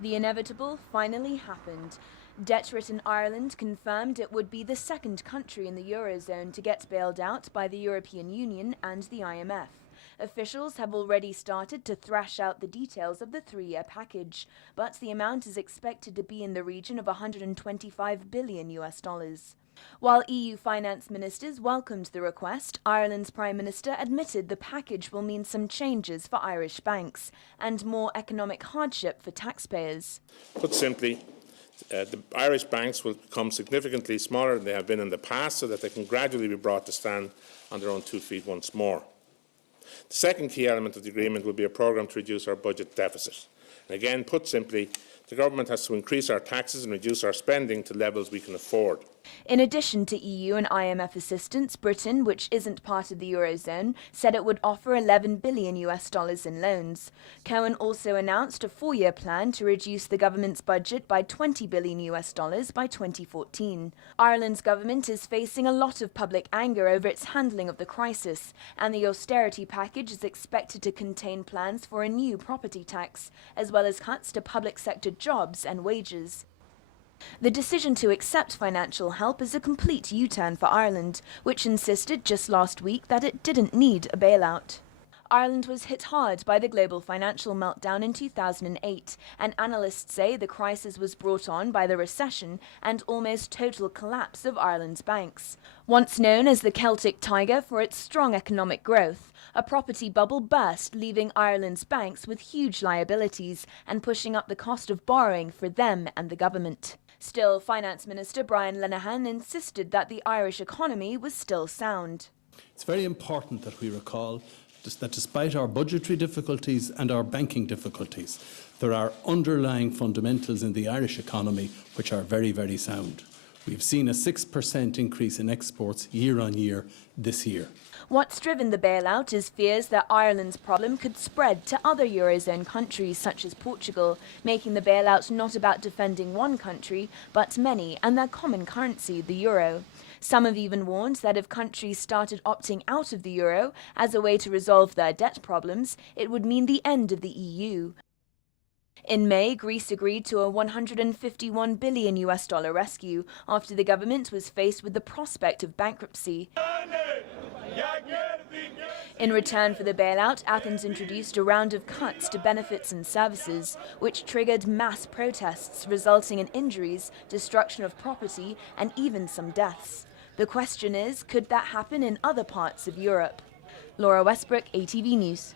The inevitable finally happened. Debt-ridden Ireland confirmed it would be the second country in the Eurozone to get bailed out by the European Union and the IMF. Officials have already started to thrash out the details of the three-year package, but the amount is expected to be in the region of 125 billion US dollars. While EU finance ministers welcomed the request, Ireland's Prime Minister admitted the package will mean some changes for Irish banks and more economic hardship for taxpayers. Put simply, the Irish banks will become significantly smaller than they have been in the past so that they can gradually be brought to stand on their own 2 feet once more. The second key element of the agreement will be a programme to reduce our budget deficit. And again, put simply, the government has to increase our taxes and reduce our spending to levels we can afford. In addition to EU and IMF assistance, Britain, which isn't part of the Eurozone, said it would offer 11 billion US dollars in loans. Cohen also announced a 4-year plan to reduce the government's budget by 20 billion US dollars by 2014. Ireland's government is facing a lot of public anger over its handling of the crisis, and the austerity package is expected to contain plans for a new property tax, as well as cuts to public sector jobs and wages. The decision to accept financial help is a complete U-turn for Ireland, which insisted just last week that it didn't need a bailout. Ireland was hit hard by the global financial meltdown in 2008, and analysts say the crisis was brought on by the recession and almost total collapse of Ireland's banks. Once known as the Celtic Tiger for its strong economic growth, a property bubble burst, leaving Ireland's banks with huge liabilities and pushing up the cost of borrowing for them and the government. Still, Finance Minister Brian Lenihan insisted that the Irish economy was still sound. It's very important that we recall that despite our budgetary difficulties and our banking difficulties, there are underlying fundamentals in the Irish economy which are very, very sound. We've seen a 6% increase in exports year on year this year. What's driven the bailout is fears that Ireland's problem could spread to other Eurozone countries such as Portugal, making the bailout not about defending one country, but many and their common currency, the euro. Some have even warned that if countries started opting out of the euro as a way to resolve their debt problems, it would mean the end of the EU. In May, Greece agreed to a 151 billion US dollar rescue after the government was faced with the prospect of bankruptcy. In return for the bailout, Athens introduced a round of cuts to benefits and services, which triggered mass protests, resulting in injuries, destruction of property, and even some deaths. The question is, could that happen in other parts of Europe? Laura Westbrook, ATV News.